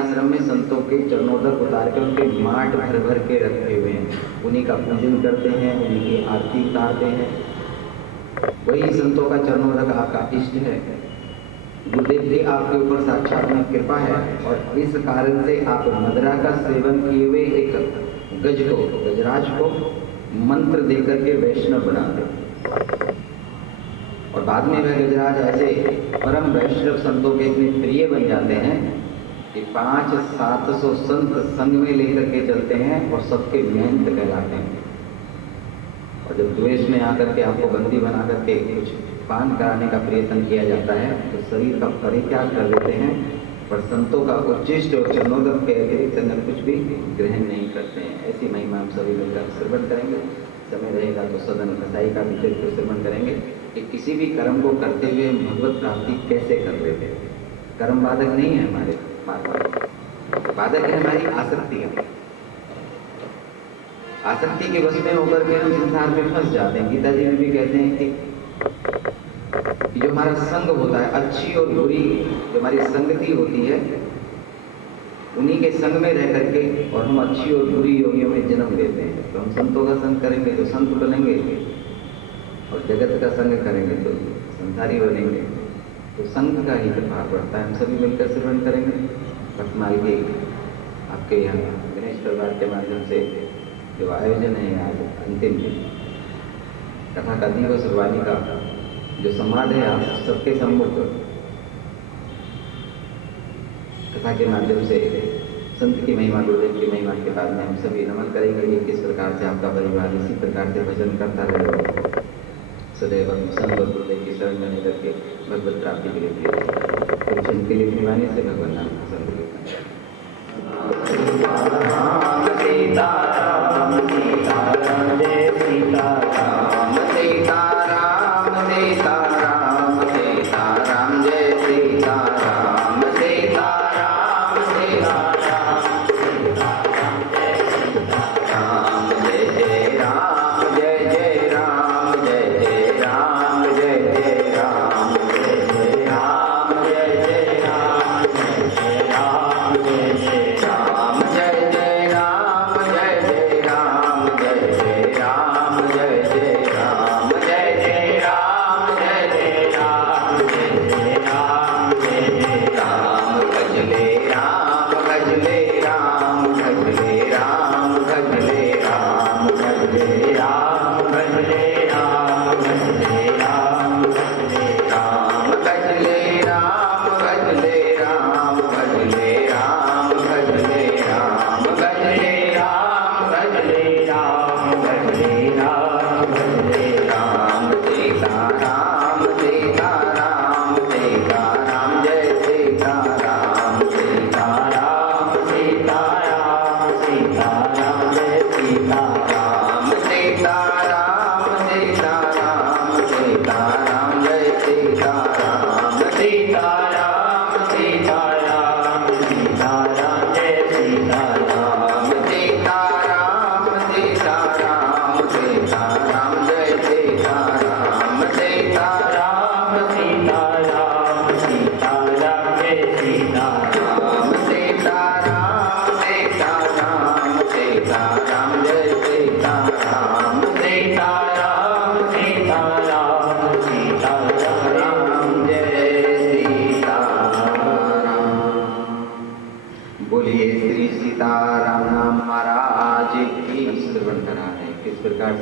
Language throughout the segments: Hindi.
आश्रम में संतों के चरणोदक उतार के उनके माट भर भर के रखे हुए हैं, उन्हीं का पूजन करते हैं, उन्हीं की आरती उतारते हैं। वही संतों का चरणोदक आपका इष्ट है। गुरुदेव जी आपके ऊपर साक्षात में कृपा है और इस कारण से आप मदिरा का सेवन किए हुए एक गजराज को मंत्र देकर के वैष्णव बनाते और बाद में वह गजराज ऐसे परम वैष्णव संतों के इतने प्रिय बन जाते हैं कि 500-700 संत संग में लेकर के चलते हैं और सबके महंत कहलाते हैं। और जब द्वेष में आकर के आपको बंदी बना करके कुछ पान कराने का प्रयत्न किया जाता है तो शरीर का परित्याग कर देते हैं, पर संतों का उच्चिष्ट और चरणोदक के अतिरिक्त अन्य कुछ भी ग्रहण नहीं करते हैं। ऐसी महिमा हम सभी मिलकर श्रवण करेंगे। समय रहेगा तो सदन कसाई का भी चरित्र श्रवण करेंगे कि किसी भी कर्म को करते हुए हम भगवत प्राप्ति कैसे कर लेते हैं। कर्म बाधक नहीं है हमारे मार्ग, बाधक है हमारी आसक्ति। आसक्ति के वश में होकर के हम संसार में फंस जाते हैं। गीता जी में भी कहते हैं कि जो हमारा संग होता है, अच्छी और बुरी जो हमारी संगति होती है, उन्हीं के संग में रह करके और हम अच्छी और बुरी योगियों में जन्म लेते हैं। तो हम संतों का संग करेंगे तो संत बनेंगे और जगत का संग करेंगे तो संसारी बनेंगे। तो संग का ही प्रभाव पड़ता है। हम सभी मिलकर श्रवण करेंगे। वर्तमान के आपके यहाँ गणेश दरबार के माध्यम से जो आयोजन है आज अंतिम कथा का दिवस वाणी का जो संवाद है आप सबके सम्मुख कथा के माध्यम से संत की महिमा, गुरुदेव की महिमा के बाद में हम सभी नमन करेंगे कि किस प्रकार से आपका परिवार इसी प्रकार से भजन करता रहे, सदैव हम संत और गुरुदेव की शरण में करके भगवत प्राप्ति के लिए प्रवचन के लिए निवाणी से भगवान नाम पसंद करता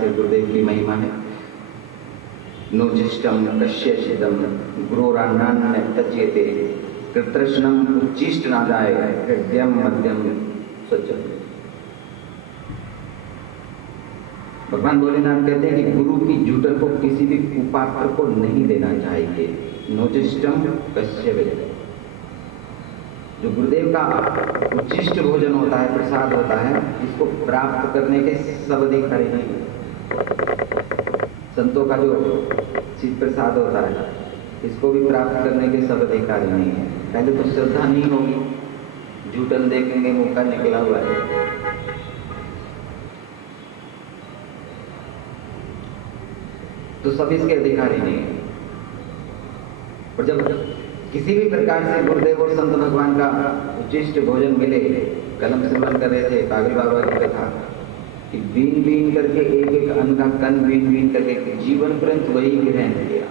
गुरुदेव की महिमा है। नोजिष्टम कश्यचिदम गुरोरान्नान्न तज्यते कृतृष्णम उच्चिष्ट ना जाए हृदयम मध्यम स्वच्छ। भगवान भोलेनाथ कहते हैं कि गुरु की जूठन को किसी भी कुपात्र को नहीं देना चाहिए। नोजिष्टम कश्यचिदम, जो गुरुदेव का उच्चिष्ट भोजन होता है, प्रसाद होता है, इसको प्राप्त करने के सब अधिकारी नहीं। संतों का जो शीत प्रसाद होता है, इसको भी प्राप्त करने के सब अधिकारी नहीं है। पहले तो श्रद्धा नहीं होगी, जूठन देखेंगे मुंह का निकला हुआ है, तो सब इसके अधिकारी नहीं है। और जब किसी भी प्रकार से गुरुदेव और संत भगवान का उच्चिष्ट भोजन मिले, कलम सिमरन कर रहे थे, पागल बाबा की कथा कि बीन बीन करके एक एक अन्न का कण बीन बीन करके जीवन पर्यंत वही ग्रहण किया।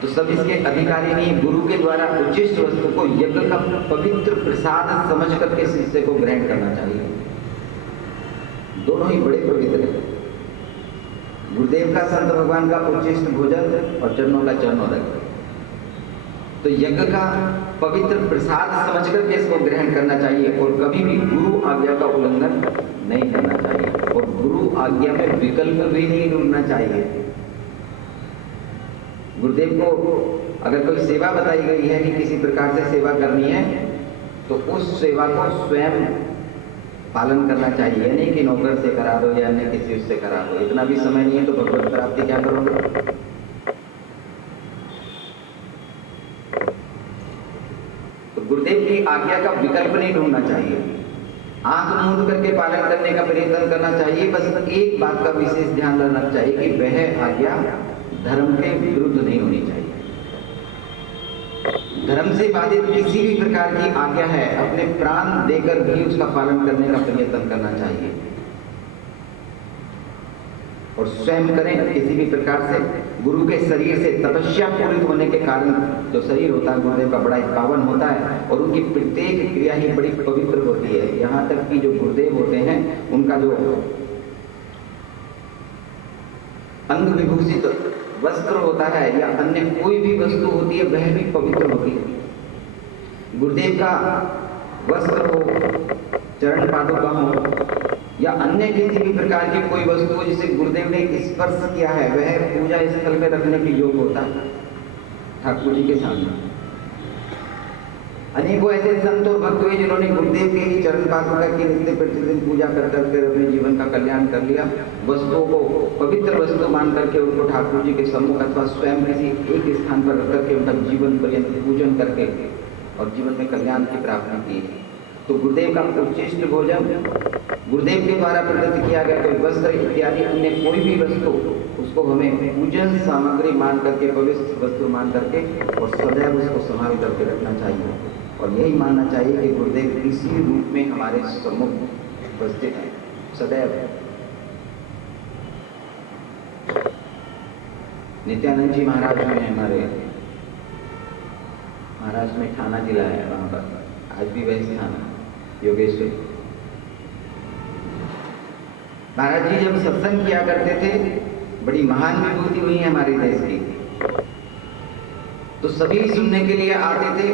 तो सब इसके अधिकारी नहीं, गुरु के द्वारा उच्चिष्ट वस्तु को यज्ञ का पवित्र प्रसाद समझ करके शिष्य को ग्रहण करना चाहिए। दोनों ही बड़े पवित्र हैं, गुरुदेव का संत भगवान का उच्चिष्ट भोजन और चरणों का चरणोदक। तो यज्ञ का पवित्र प्रसाद समझ करके इसको ग्रहण करना चाहिए और कभी भी गुरु आज्ञा का उल्लंघन नहीं करना चाहिए और गुरु आज्ञा में विकल्प भी नहीं ढूंढना चाहिए। गुरुदेव को अगर कोई सेवा बताई गई है कि किसी प्रकार से सेवा करनी है तो उस सेवा को स्वयं पालन करना चाहिए, ये नहीं कि नौकर से करा दो या अन्य किसी उससे करा दो। इतना भी समय नहीं है तो भगवत प्राप्ति क्या करोगे। तो गुरुदेव की आज्ञा का विकल्प नहीं ढूंढना चाहिए, आंख मूंद करके पालन करने का प्रयत्न करना चाहिए। बस एक बात का विशेष ध्यान रखना चाहिए कि वह आज्ञा धर्म के विरुद्ध नहीं होनी चाहिए। धर्म से बाधित किसी भी प्रकार की आज्ञा है, अपने प्राण देकर भी उसका पालन करने का प्रयत्न करना चाहिए और स्वयं करें। किसी भी प्रकार से गुरु के शरीर से तपस्या पूरित होने के कारण जो शरीर होता है गुरुदेव का बड़ा ही पावन होता है और उनकी प्रत्येक क्रिया ही बड़ी पवित्र होती है। यहाँ तक कि जो गुरुदेव होते हैं उनका जो अंग विभूषित वस्त्र होता है या अन्य कोई भी वस्तु होती है वह भी पवित्र होती है। गुरुदेव का वस्त्र हो, चरण पादुका हो या अन्य किसी भी प्रकार की कोई वस्तु हो जिसे गुरुदेव ने स्पर्श किया है वह पूजा स्थल में रखने के योग्य होता है ठाकुर जी के सामने। अनेकों ऐसे संत और भक्त हुए जिन्होंने गुरुदेव के ही चरण पादुका की नित्य प्रतिदिन पूजा कर करके अपने जीवन का कल्याण कर लिया। वस्तुओं को पवित्र वस्तु मान करके उनको ठाकुर जी के सम्मुख अथवा स्वयं किसी एक स्थान पर रख करके उनका जीवन पर्यंत पूजन करके और जीवन में कल्याण की प्राप्ति की। तो गुरुदेव का उच्चिष्ट भोजन, गुरुदेव के द्वारा प्रदत्त किया गया कोई वस्त्र इत्यादि अन्य कोई भी वस्तु उसको हमें पूजन सामग्री मान करके, पवित्र वस्तु मान करके और सदैव उसको संभाल करके रखना चाहिए और यही मानना चाहिए कि गुरुदेव किसी रूप में हमारे सम्मुख उपस्थित हैं सदैव। नित्यानंद जी महाराज में हमारे महाराष्ट्र में ठाना जिला है, वहां पर आज भी वही स्थान है योगेश्वर। महाराज जी जब सत्संग किया करते थे बड़ी महान विभूति हुई है हमारे देश की, तो सभी सुनने के लिए आते थे,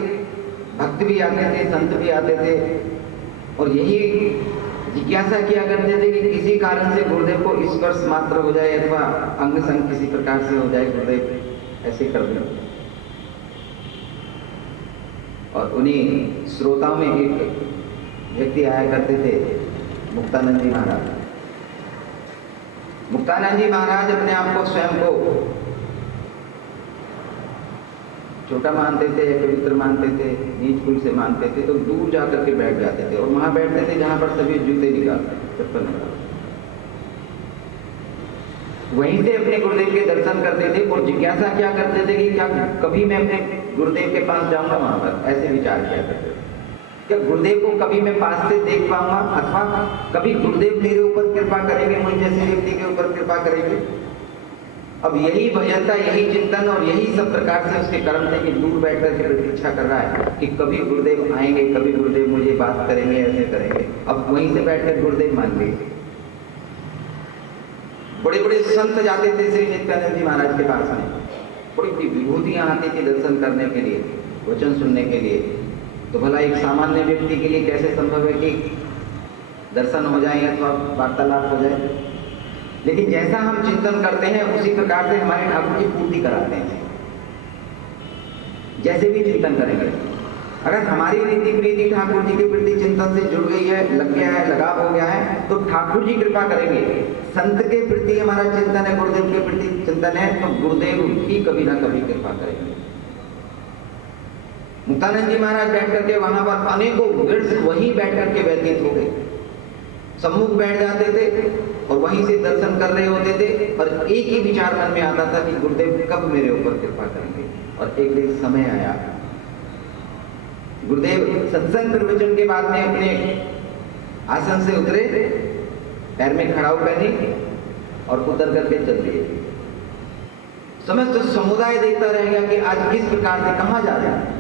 भक्त भी आते थे, संत भी आते थे और यही जिज्ञासा किया करते थे कि किसी कारण से गुरुदेव को स्पर्श मात्र हो जाए अथवा अंग संग किसी प्रकार से हो जाए, गुरुदेव ऐसे कर दें। और उन्हीं श्रोताओं में एक व्यक्ति आया करते थे मुक्तानंद जी महाराज। मुक्तानंद जी महाराज अपने आप को स्वयं को छोटा मानते थे, पवित्र मानते थे, नीच कुल से मानते थे, तो दूर जाकर के बैठ जाते थे और वहां बैठते थे जहां पर सभी जूते निकालते, चप्पल निकालते, वहीं से अपने गुरुदेव के दर्शन करते थे और जिज्ञासा क्या करते थे कि क्या कभी मैं अपने गुरुदेव के पास जाऊंगा वहां पर, ऐसे विचार किया करते थे। क्या गुरुदेव को कभी मैं पास से देख पाऊंगा अथवा कभी गुरुदेव मेरे ऊपर कृपा करेंगे, मुझ जैसे व्यक्ति के ऊपर कृपा करेंगे। अब यही भजन था, यही चिंतन और यही सब प्रकार से उसके कर्म थे कि दूर बैठकर के प्रतीक्षा कर रहा है कि कभी गुरुदेव आएंगे, कभी गुरुदेव मुझे बात करेंगे, ऐसे करेंगे। अब वहीं से बैठकर गुरुदेव मान लिए। बड़े बड़े संत जाते थे श्री नित्यानंद जी महाराज के पास में, बड़ी बड़ी विभूतियां आती थी दर्शन करने के लिए, वचन सुनने के लिए। तो भला एक सामान्य व्यक्ति के लिए कैसे संभव है कि दर्शन हो जाए अथवा वार्तालाप हो जाए। लेकिन जैसा हम चिंतन करते हैं उसी प्रकार से हमारे ठाकुर जी पूर्ति कराते हैं। जैसे भी चिंतन करेंगे, अगर हमारी रीति प्रीति ठाकुर जी के प्रति चिंतन से जुड़ गई है, लग गया है, लगाव हो गया है, तो ठाकुर जी कृपा करेंगे। संत के प्रति हमारा चिंतन है, गुरुदेव के प्रति चिंतन है, तो गुरुदेव ही कभी ना कभी कृपा करेंगे। मुक्तानंद जी महाराज बैठ करके वहां पर अनेकों वर्ष वहीं बैठ करके व्यतीत हो गए। सम्मुख बैठ जाते थे और वहीं से दर्शन कर रहे होते थे और एक ही विचार मन में आता था कि गुरुदेव कब मेरे ऊपर कृपा करेंगे। और एक दिन समय आया, गुरुदेव सत्संग प्रवचन के बाद में अपने आसन से उतरे, पैर में खड़ाऊ पहनी और उतर करके चल दिए। समस्त समुदाय देखता रह गया कि आज किस प्रकार से कहां जा रहे हैं।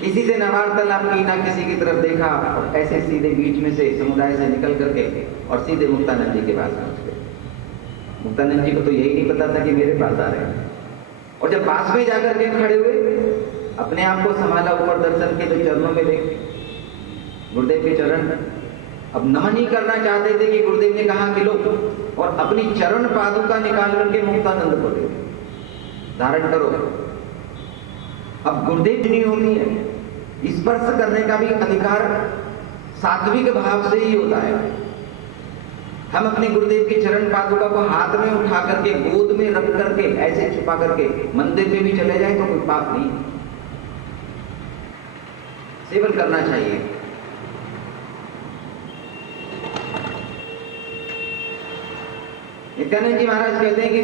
किसी से न वार्तालाप की, ना किसी की तरफ देखा और ऐसे सीधे बीच में से समुदाय से निकल करके और सीधे मुक्तानंद जी के पास पहुंच गए। मुक्तानंद जी को तो यही नहीं पता था कि मेरे पास आ रहे हैं। और जब पास में जाकर के खड़े हुए, अपने आप को संभाला, ऊपर दर्शन के तो चरणों में देख गुरुदेव के चरण। अब नमन ही करना चाहते थे कि गुरुदेव ने कहा कि लो और अपनी चरण पादुका निकाल करके मुक्तानंद को दे, धारण करो। अब गुरुदेव नहीं होती है, स्पर्श करने का भी अधिकार सात्विक भाव से ही होता है। हम अपने गुरुदेव की चरण पादुका को हाथ में उठा करके, गोद में रख करके, ऐसे छुपा करके मंदिर में भी चले जाए तो कोई पाप नहीं। सेवन करना चाहिए। नित्यानंद जी महाराज कहते हैं कि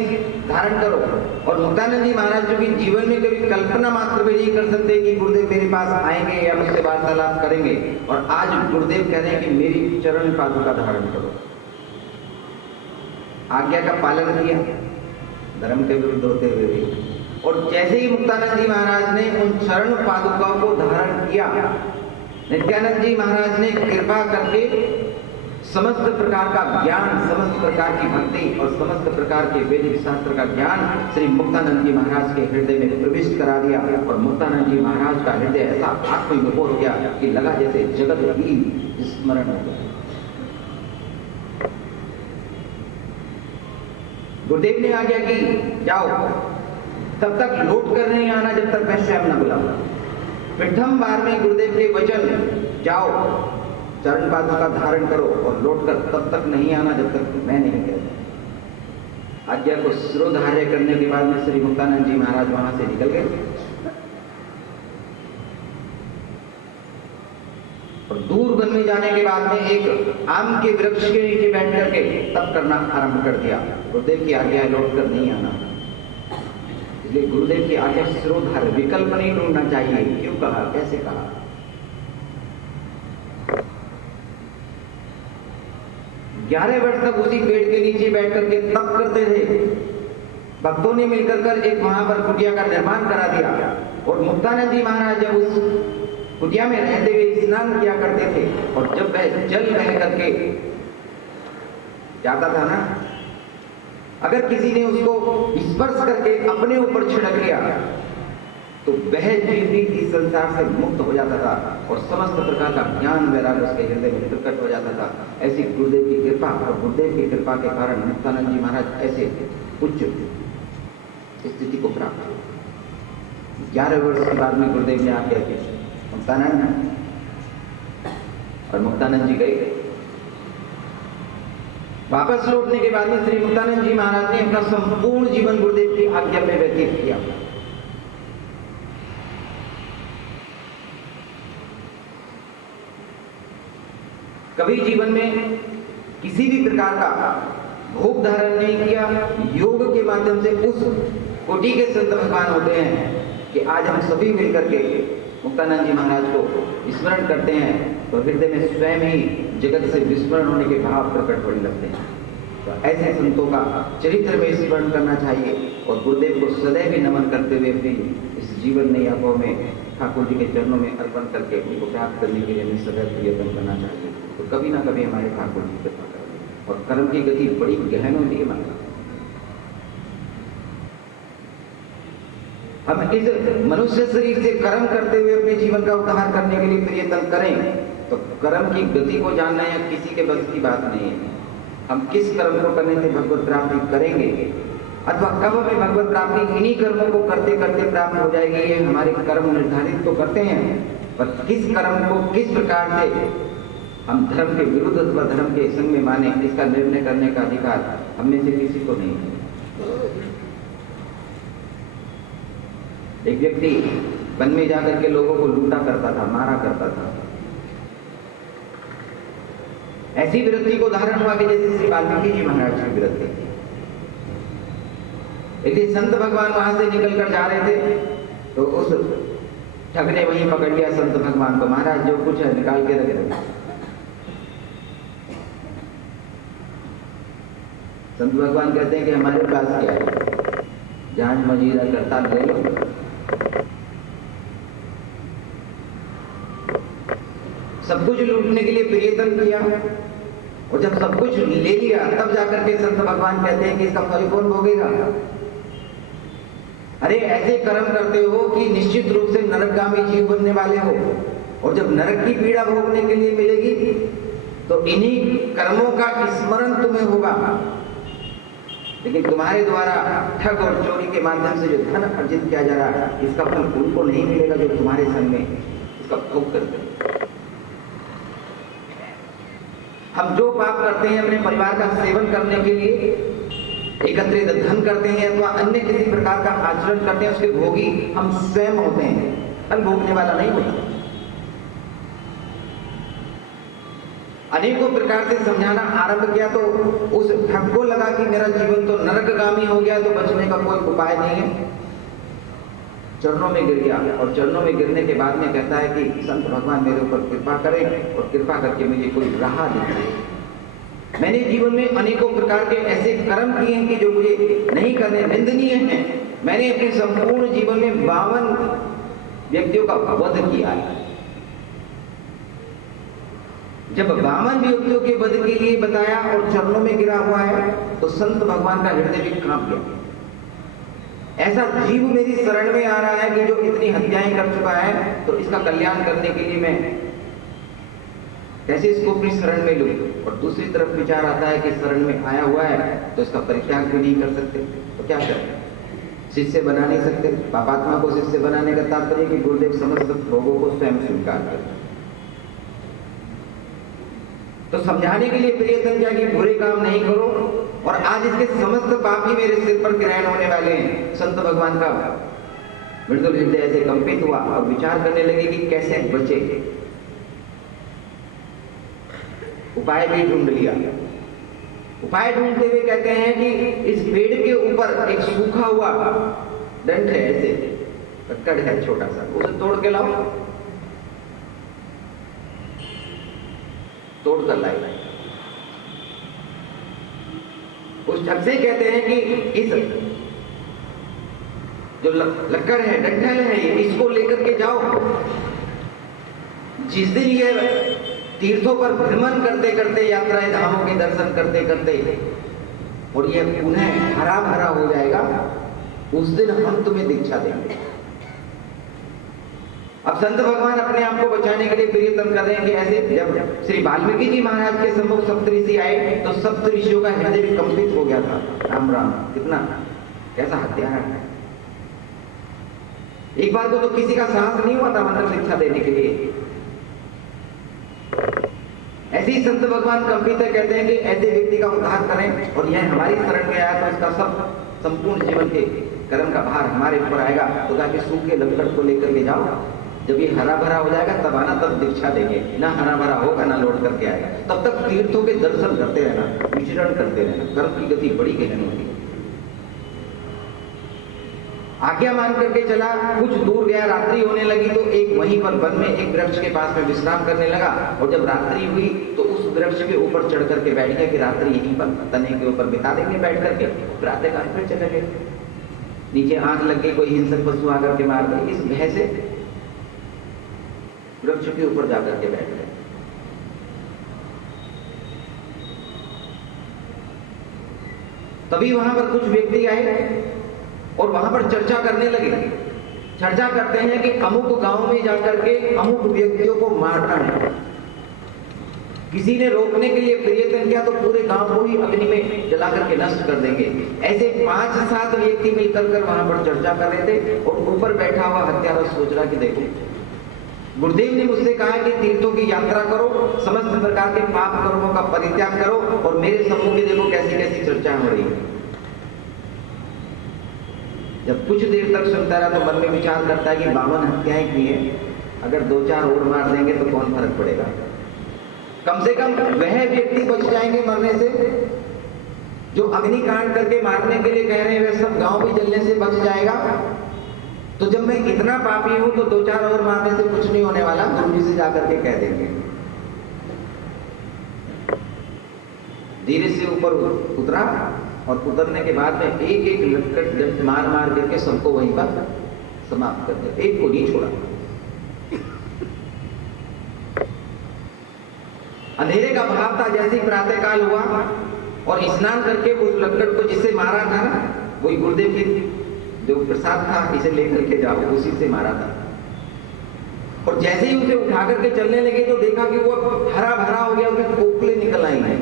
धारण करो। और मुक्तानंद जी महाराज जो कि जीवन में कभी कल्पना मात्र भी नहीं कर सकते कि गुरुदेव मेरे पास आएंगे या मुझसे वार्तालाप करेंगे, और आज गुरुदेव कह रहे हैं कि मेरी चरण पादुका धारण करो। आज्ञा का पालन किया, धर्म के विरुद्ध होते हुए भी। और जैसे ही मुक्तानंद जी महाराज ने उन चरण पादुकाओं को धारण किया, नित्यानंद जी महाराज ने कृपा करके समस्त प्रकार का ज्ञान, समस्त प्रकार की भक्ति और समस्त प्रकार के वैदिक शास्त्र का ज्ञान श्री मुक्तानंद जी महाराज के हृदय में प्रविष्ट करा दिया। और मुक्तानंद जी महाराज का हृदय ऐसा आत्मविभोर हो गया कि लगा जैसे जगत ही स्मरण हो गया। गुरुदेव ने आज्ञा की, जाओ, तब तक लौट कर नहीं आना जब तक मैं स्वयं न बुलाऊं। प्रथम बार में गुरुदेव के वचन, जाओ चरण पादुका धारण करो और लौटकर तब तक नहीं आना जब तक मैं नहीं कहता। आज्ञा को शिरोधार्य करने के बाद में श्री मुक्तानंद जी महाराज वहां से निकल गए और दूर वन में जाने के बाद में एक आम के वृक्ष के नीचे बैठ करके तप करना आरंभ कर दिया। गुरुदेव की आज्ञा है लौटकर नहीं आना, इसलिए गुरुदेव की आज्ञा शिरोधार्य, विकल्प नहीं ढूंढना चाहिए। क्यों कहा, कैसे कहा? 11 वर्ष तक उसी पेड़ के नीचे बैठ करके तप करते थे। भक्तों ने मिलकर कर एक वहां पर कुटिया का निर्माण करा दिया और मुक्तानंद जी महाराज जब उस कुटिया में रहते हुए स्नान किया करते थे और जब वह जल बह करके जाता था ना, अगर किसी ने उसको स्पर्श करके अपने ऊपर छिड़क लिया तो वह व्यक्ति इस संसार से मुक्त हो जाता था और समस्त प्रकार का ज्ञान वैराग्य उसके हृदय में प्रकट हो जाता था। ऐसी गुरुदेव की कृपा और गुरुदेव की कृपा के कारण मुक्तानंद जी महाराज ऐसे उच्च स्थिति को प्राप्त हुए। 11 वर्ष के बाद में गुरुदेव ने आज्ञा की, मुक्तानंद, और मुक्तानंद जी गए। वापस लौटने के बाद में श्री मुक्तानंद जी महाराज ने अपना संपूर्ण जीवन गुरुदेव की आज्ञा में व्यतीत किया। कभी जीवन में किसी भी प्रकार का भोग धारण नहीं किया। योग के माध्यम से उस कोटि के संत भगवान होते हैं कि आज हम सभी मिलकर के मुक्तानंद जी महाराज को स्मरण करते हैं तो हृदय में स्वयं ही जगत से विस्मरण होने के भाव प्रकट होने लगते हैं। तो ऐसे संतों का चरित्र में स्मरण करना चाहिए और गुरुदेव को सदैव ही नमन करते हुए अपनी इस जीवन में यादों में ठाकुर जी के चरणों में अर्पण करके उनको प्राप्त करने के लिए हमें सदैव प्रयत्न करना चाहिए। तो कभी ना कभी हमारे ठाकुर जी कृपा करेंगे और कर्म की गति बड़ी गहन होती है। हम इस मनुष्य शरीर से कर्म करते हुए अपने जीवन का उद्धार करने के लिए प्रयत्न करें तो कर्म की गति को जानना या किसी के बस की बात नहीं है। हम किस कर्म को करने से भगवत प्राप्ति करेंगे अथवा कब हमें भगवत प्राप्ति इन्हीं कर्मों को करते करते प्राप्त हो जाएगी, ये हमारे कर्म निर्धारित तो करते हैं, पर किस कर्म को किस प्रकार से हम धर्म के विरुद्ध अथवा धर्म के संग में माने, इसका निर्णय करने का अधिकार हम में से किसी को नहीं है। एक व्यक्ति वन में जाकर के लोगों को लूटा करता था, मारा करता था। ऐसी वृत्ति को धारण हुआ कि जैसे श्री वाल्मीकि जी महाराज की वृत्ति थी। एक दिन संत भगवान वहां से निकल कर जा रहे थे तो उस ठग ने वहीं पकड़ लिया संत भगवान को। महाराज जो कुछ है निकाल के रख दो। संत भगवान कहते हैं कि हमारे पास क्या है, जांच मजीरा करता ले लो। सब कुछ लूटने के लिए प्रयत्न किया और जब सब कुछ ले लिया तब जाकर के संत भगवान कहते हैं कि इसका फल कौन भोगेगा। अरे ऐसे कर्म करते हो कि निश्चित रूप से नरकगामी जीव बनने वाले हो, और जब नरक की पीड़ा भोगने के लिए मिलेगी तो इन्हीं कर्मों का स्मरण तुम्हें होगा, लेकिन तुम्हारे द्वारा ठग और चोरी के माध्यम से जो धन अर्जित किया जा रहा है इसका फल उनको नहीं मिलेगा जो तुम्हारे संग में इसका भोग करते हैं। हम जो पाप करते हैं अपने परिवार का सेवन करने के लिए एकत्रित धन करते हैं अथवा अन्य किसी प्रकार का आचरण करते हैं, उसके भोगी हम स्वयं होते हैं, फल भोगने वाला नहीं होता। अनेकों प्रकार से समझाना आरंभ किया तो उस ठग को लगा कि मेरा जीवन तो नरकगामी हो गया, तो बचने का कोई उपाय नहीं है। चरणों में गिर गया और चरणों में गिरने के बाद में कहता है कि संत भगवान मेरे ऊपर कृपा करें और कृपा करके मुझे कोई राह दिखाए। मैंने जीवन में अनेकों प्रकार के ऐसे कर्म किए हैं कि जो मुझे नहीं करने, निंदनीय हैं। मैंने अपने संपूर्ण जीवन में 52 व्यक्तियों का वध किया है। जब 52 व्यक्तियों के वध के लिए बताया और चरणों में गिरा हुआ है तो संत भगवान का हृदय भी कांप गया। ऐसा जीव मेरी शरण में आ रहा है कि जो इतनी हत्याएं कर चुका है, तो इसका कल्याण करने के लिए मैं कैसे इसको अपनी शरण में लूं। और दूसरी तरफ विचार आता है कि शरण में आया हुआ है तो इसका परित्याग भी नहीं कर सकते, तो क्या करें, शिष्य बना नहीं सकते। पापात्मा को शिष्य बनाने का तात्पर्य कि गुरुदेव समस्त भोगों को स्वयं स्वीकार करें। तो समझाने के लिए प्रयत्न किया कि बुरे काम नहीं करो, और आज इसके समस्त पाप ही मेरे सिर पर ग्रहण होने वाले हैं। संत भगवान का मृदुल हृदय ऐसे कंपित हुआ और विचार करने लगे कि कैसे बचे। उपाय भी ढूंढ लिया। उपाय ढूंढते हुए कहते हैं कि इस पेड़ के ऊपर एक सूखा हुआ डंठ है, ऐसे कक्कड़ है छोटा सा, उसे तोड़ के लाओ। तोड़ कर लाए। उस ठग से कहते हैं कि इस जो लक्कड़ है, डंठल है, इसको लेकर के जाओ। जिस दिन ये तीर्थों पर भ्रमण करते करते, यात्राएं धामों के दर्शन करते करते और ये पुनः हरा भरा हो जाएगा, उस दिन हम तुम्हें दीक्षा देंगे। अब संत भगवान अपने आप को बचाने के लिए प्रयत्न कर रहे हैं कि ऐसे जब श्री वाल्मीकि जी महाराज के सम्मुख सप्तऋषि आए तो सप्तऋषियों का हृदय भी कंपित हो गया था। राम राम, कितना कैसा हत्यारा है। एक बार को तो किसी का साहस नहीं हुआ था मंत्र शिक्षा देने के लिए। ऐसे ही संत भगवान कंपित है, कहते हैं कि ऐसे व्यक्ति का उद्धार करें और यह हमारी शरण में आया तो इसका सब संपूर्ण जीवन के कर्म का भार हमारे ऊपर आएगा। तो जाके सूखे लक्कड़ को लेकर के जाओ, जब ये हरा भरा हो जाएगा तब आना, तब दीक्षा देंगे। ना हरा भरा होगा ना लौट करके आएगा, तब तक तीर्थों के दर्शन करते रहना, विचरण करते रहना। कर्म की गति बड़ी गहन होती है। आज्ञा मान करके चला, कुछ दूर गया, रात्रि होने लगी तो एक वहीं पर वन में एक वृक्ष के पास में विश्राम करने लगा। और जब रात्रि हुई तो उस वृक्ष के ऊपर चढ़ करके बैठ गया कि रात्रि यहीं पर तने के ऊपर बिता देंगे बैठ करके। प्रातःकाल फिर चले गए। नीचे आंख लग गई, कोई हिंसक पशु आकर के मार गए। इस भय से वृक्ष के ऊपर जाकर के बैठ गए। तभी वहां पर कुछ व्यक्ति आए और वहां पर चर्चा करने लगे। चर्चा करते हैं कि अमुक गांव में जाकर के अमुक व्यक्तियों को मारना है। किसी ने रोकने के लिए प्रयत्न किया तो पूरे गांव को ही अग्नि में जला करके नष्ट कर देंगे। ऐसे 5-7 व्यक्ति मिलकर कर वहां पर चर्चा कर रहे थे और ऊपर बैठा हुआ हत्यारा सोच रहा कि देखो, गुरुदेव ने मुझसे कहा कि तीर्थों की यात्रा करो, समस्त प्रकार के पाप कर्मों का परित्याग करो, और मेरे सम्मुख में देखो कैसी कैसी चर्चा हो रही है। जब कुछ देर तक सुनता रहा तो मन में विचार करता है कि 52 हत्याएं की है, अगर 2-4 और मार देंगे तो कौन फर्क पड़ेगा। कम से कम वह व्यक्ति बच जाएंगे मरने से, जो अग्निकांड करके मारने के लिए कह रहे हैं वह सब गांव भी जलने से बच जाएगा। तो जब मैं इतना पापी हूं तो 2-4 और मारने से कुछ नहीं होने वाला, गुरु जी से जाकर के कह देंगे। धीरे से ऊपर उतरा और उतरने के बाद में एक एक लटकट मार मार करके सबको वहीं पर समाप्त कर दिया, एक को नहीं छोड़ा। अंधेरे का भाव था, जैसे ही प्रातः काल हुआ और स्नान करके उस लटकट को जिससे मारा था ना, वही गुरुदेव की जो प्रसाद था, इसे लेकर के जाओ, उसी से मारा था। और जैसे ही उसे उठा करके चलने लगे तो देखा कि वो हरा भरा हो गया, उसमें कोपले निकल आई हैं।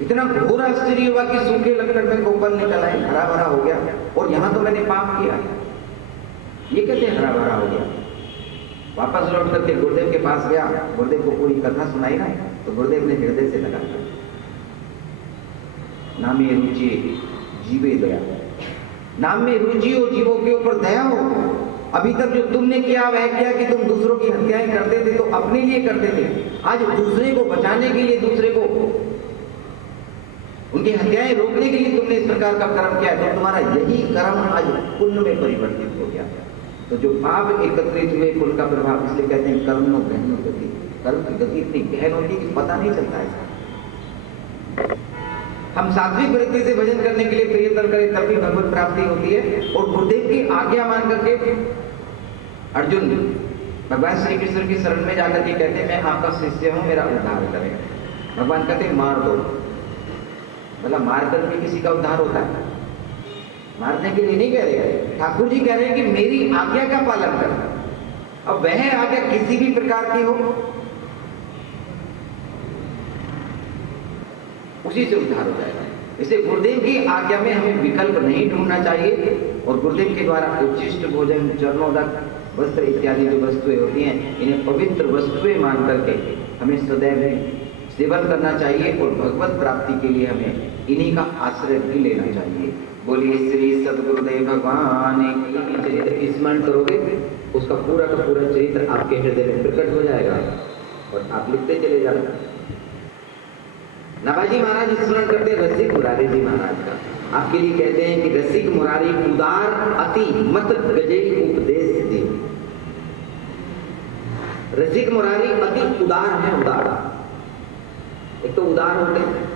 इतना घोर आश्चर्य हुआ कि सूखे लटकट में कोपल निकल आए, हरा भरा हो गया। और यहां तो मैंने पाप किया, ये कैसे हरा भरा हो गया? वापस लौट करके गुरुदेव के पास गया, गुरुदेव को पूरी कथा सुनाई ना, तो गुरुदेव ने हृदय से लगा दिया, नाम में रुचि जीवे दया, नाम में रुचि हो, जीवों के ऊपर दया हो। अभी तक जो तुमने किया वह किया कि तुम दूसरों की हत्याएं करते थे तो अपने लिए करते थे, आज दूसरे को बचाने के लिए, दूसरे को उनकी हत्याएं रोकने के लिए तुमने इस प्रकार का कर्म किया, तो तुम्हारा यही कर्म आज पुण्य में परिवर्तित हो गया। तो जो पाप एकत्रित हुए पुण्य का प्रभाव, इसलिए कहते हैं कर्म नो गहन गति। कर्म की गति इतनी गहन होती है कि पता नहीं चलता है। हम सात्विक वृत्ति से भजन करने के लिए प्रयत्न करें तब भी भगवत प्राप्ति होती है। और गुरुदेव की आज्ञा मान करके अर्जुन भगवान श्री कृष्ण की शरण में जाकर के कहते हैं मैं आपका शिष्य हूं, मेरा उद्धार करें। भगवान कहते हैं मार दो। बोला मार करके किसी का उद्धार होता है? मारने के लिए नहीं कह रहे, ठाकुर जी कह रहे हैं कि मेरी आज्ञा का पालन करना। अब वह आज्ञा किसी भी प्रकार की हो, उसी से उद्धार हो जाएगा। इसलिए गुरुदेव की आज्ञा में हमें विकल्प नहीं ढूंढना चाहिए। और गुरुदेव के द्वारा उच्चिष्ट भोजन, चरणोदक, वस्त्र इत्यादि जो वस्तुएं होती हैं, इन्हें पवित्र वस्तुएं मान करके हमें सदैव सेवन करना चाहिए। और भगवत प्राप्ति के लिए हमें इन्हीं का आश्रय भी लेना चाहिए। बोलिए श्री सद्गुरुदेव भगवान की। चरित्र स्मरण करोगे, उसका पूरा का पूरा चरित्र आपके हृदय में प्रकट हो जाएगा और आप लिखते चले जाओगे। नाभाजी महाराज स्मरण करते रसिक मुरारी जी महाराज का। आपके लिए कहते हैं कि रसिक मुरारी उदार अति मत गजई उपदेश दे। रसिक मुरारी अति उदार है, उदार। एक तो उदार होते हैं,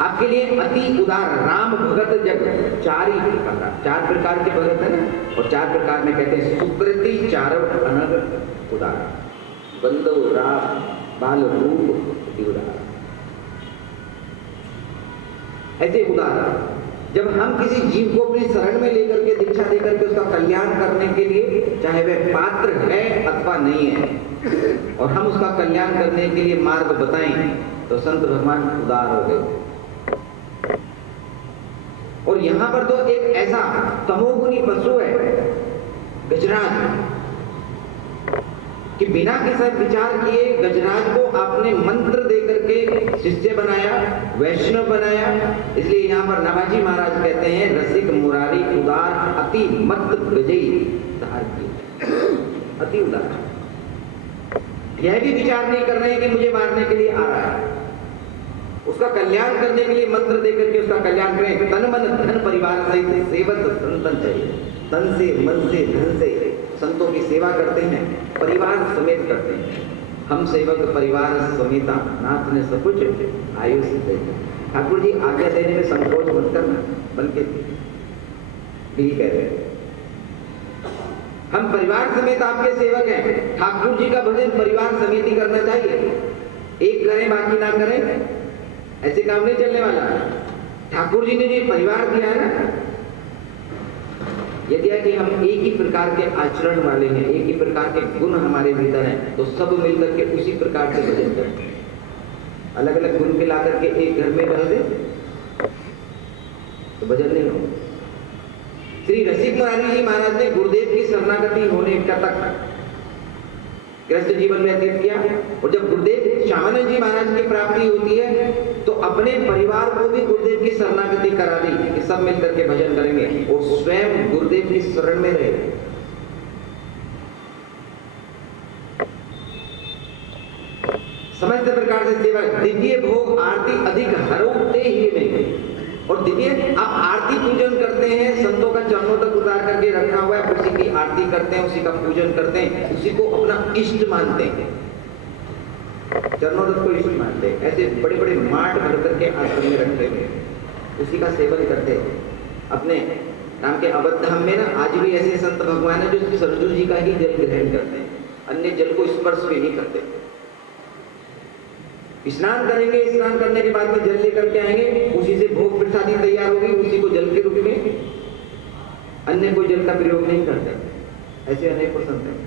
आपके लिए अति उदार। राम भगत जग 4 प्रकार के भगत है ना, और 4 प्रकार में कहते हैं सुकृति चारव अनग उदार, बंदव राम बाल रूप उदार। ऐसे उदार जब हम किसी जीव को अपनी शरण में लेकर के दीक्षा देकर के उसका कल्याण करने के लिए, चाहे वह पात्र है अथवा नहीं है, और हम उसका कल्याण करने के लिए मार्ग बताएं, तो संत भगवान उदार हो गए। और यहां पर तो एक ऐसा तमोगुनी पशु है गजराज, कि बिना किसी विचार किए गजराज को आपने मंत्र देकर के शिष्य बनाया, वैष्णव बनाया। इसलिए यहां पर नाभाजी महाराज कहते हैं रसिक मुरारी उदार अति मत गजई धार की। अति उदार, यह भी विचार नहीं कर रहे हैं कि मुझे मारने के लिए आ रहा है, उसका कल्याण करने के लिए मंत्र देकर के उसका कल्याण करें। तन मन धन परिवार सहित सेवत संतन चाहिए। तन से, मन से, धन से संतों की सेवा करते हैं, परिवार समेत करते हैं। हम सेवक परिवार समेता, नाथ ने सब कुछ आयु से दिया। ठाकुर जी आज्ञा देने में संकोच मत करना, बल्कि यही कह रहे हैं हम परिवार समेत आपके सेवक हैं। ठाकुर जी का भजन परिवार समेत ही करना चाहिए। एक करें बाकी ना करें, ऐसे काम नहीं चलने वाला। ठाकुर जी ने जो परिवार दिया है ना, यदि है कि हम एक ही प्रकार के आचरण वाले हैं, एक ही प्रकार के गुण हमारे भीतर हैं, तो सब मिलकर के उसी प्रकार से भजन करते हैं। अलग अलग गुण के ला करके एक घर में डाल दे तो भजन नहीं होगा। श्री रसिक मुरारी जी महाराज ने गुरुदेव की शरणागति होने का तक गृहस्थ जीवन व्यतीत किया, और जब गुरुदेव श्यामानंद जी महाराज की प्राप्ति होती है तो अपने परिवार को भी गुरुदेव की शरणागति करा दी कि सब मिलकर के भजन करेंगे, और स्वयं गुरुदेव की शरण में रहे। समस्त प्रकार से सेवा, दिव्य भोग आरती अधिक हरोते ही में। और दिव्य आप आरती पूजन करते हैं, संतों का चरणों तक उतार करके रखा हुआ है, उसी की आरती करते हैं, उसी का पूजन करते हैं, उसी को अपना इष्ट मानते हैं, चरणों तक को इष्ट मानते हैं। ऐसे बड़े बड़े माट भर करके आश्रम में रखते हुए उसी का सेवन करते हैं। अपने राम के अवध धाम में ना आज भी ऐसे संत भगवान है जो सरजू जी का ही जल ग्रहण करते हैं, अन्य जल को स्पर्श भी नहीं करते। स्नान करेंगे, स्नान करने के बाद में जल लेकर के आएंगे, उसी से भोग प्रसादी तैयार होगी, उसी को जल के रूप में, अन्य कोई जल का प्रयोग नहीं करते। ऐसे अनेक संत हैं।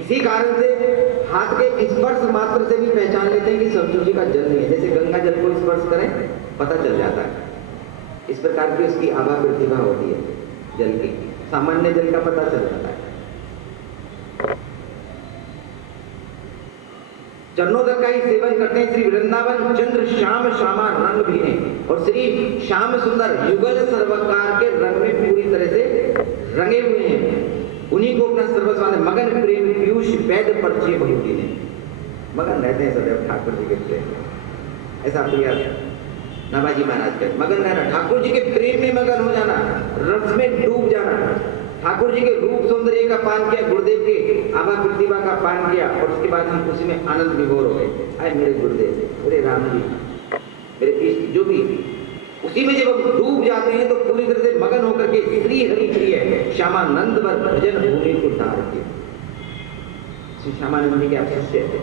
इसी कारण से हाथ के स्पर्श मात्र से भी पहचान लेते हैं कि सरजू जी का जल नहीं है। जैसे गंगा जल को स्पर्श करें पता चल जाता है, इस प्रकार की उसकी आभा प्रतिभा होती है जल की, सामान्य जल का पता चल जाता है। चरणोदक का ही सेवन करते हैं। श्री वृंदावन चंद्र श्याम श्यामा रंग भी हैं और श्री श्याम सुंदर युगल सर्वकार के रंग में पूरी तरह से रंगे हुए हैं। उन्हीं को अपना सर्वस्व माने, मगन प्रेम पीयूष वैद परिचय बहुती ने, मगन रहते हैं सदैव ठाकुर जी के प्रेम में। ऐसा प्रिया नाभाजी महाराज कहते, मगन रहना, ठाकुर जी के प्रेम में मगन हो जाना, रस में डूब जाना। ठाकुर जी के रूप सौंदर्य का पान किया, गुरुदेव के आभा प्रतिभा का पान किया और उसके बाद हम उसी में आनंद विभोर हो गए। आए मेरे गुरुदेव, मेरे राम जी, मेरे इष्ट, जो भी, उसी में जब हम डूब जाते हैं तो पूरी तरह से मगन होकर के श्री हरि प्रिय श्यामानंद वर भजन भूमि को उद्धार किया। श्री श्यामानंद जी के आप शिष्य थे,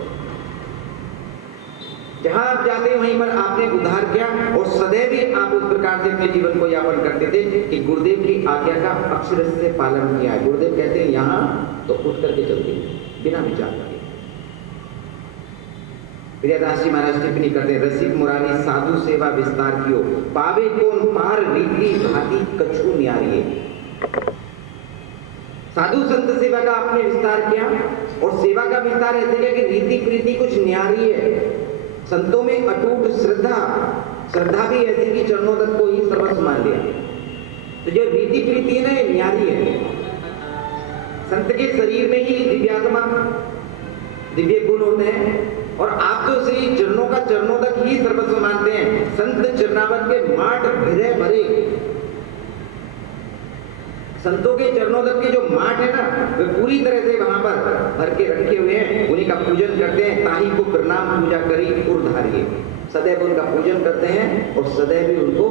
जहां आप जाते हैं वहीं पर आपने उद्धार किया और सदैव ही आप उस प्रकार से अपने जीवन को यापन करते थे कि गुरुदेव की आज्ञा का अक्षर से पालन किया है। गुरुदेव कहते हैं यहां तो उठ करके चलते बिना विचार किए। प्रियदास जी महाराज टिप्पणी करते हैं, रसिक मुरारी साधु सेवा विस्तार कियो, पावे कौन पार रीति भांति कछु न्यारिये। साधु संत सेवा का आपने विस्तार किया और सेवा का विस्तार ऐसे किया कि रीति प्रीति कुछ न्यारी है। संतों में अटूट श्रद्धा भी ऐसी कि चरणों तक को ही सर्वस्व मान लिया। तो जो रीति प्रीति है ना, न्यारी है। संत के शरीर में ही दिव्यात्मा, दिव्य गुण होते हैं और आप तो श्री चरणों का चरणों तक ही सर्वस्व मानते हैं। संत चरणावत के माट भरे भरे, संतों के चरणों तक के जो माट है ना, वे पूरी तरह से वहां पर भर के रखे हुए हैं। उन्हीं का पूजन करते हैं। ताही को प्रणाम पूजा करी उर्धारिये, सदैव उनका पूजन करते हैं और सदैव ही उनको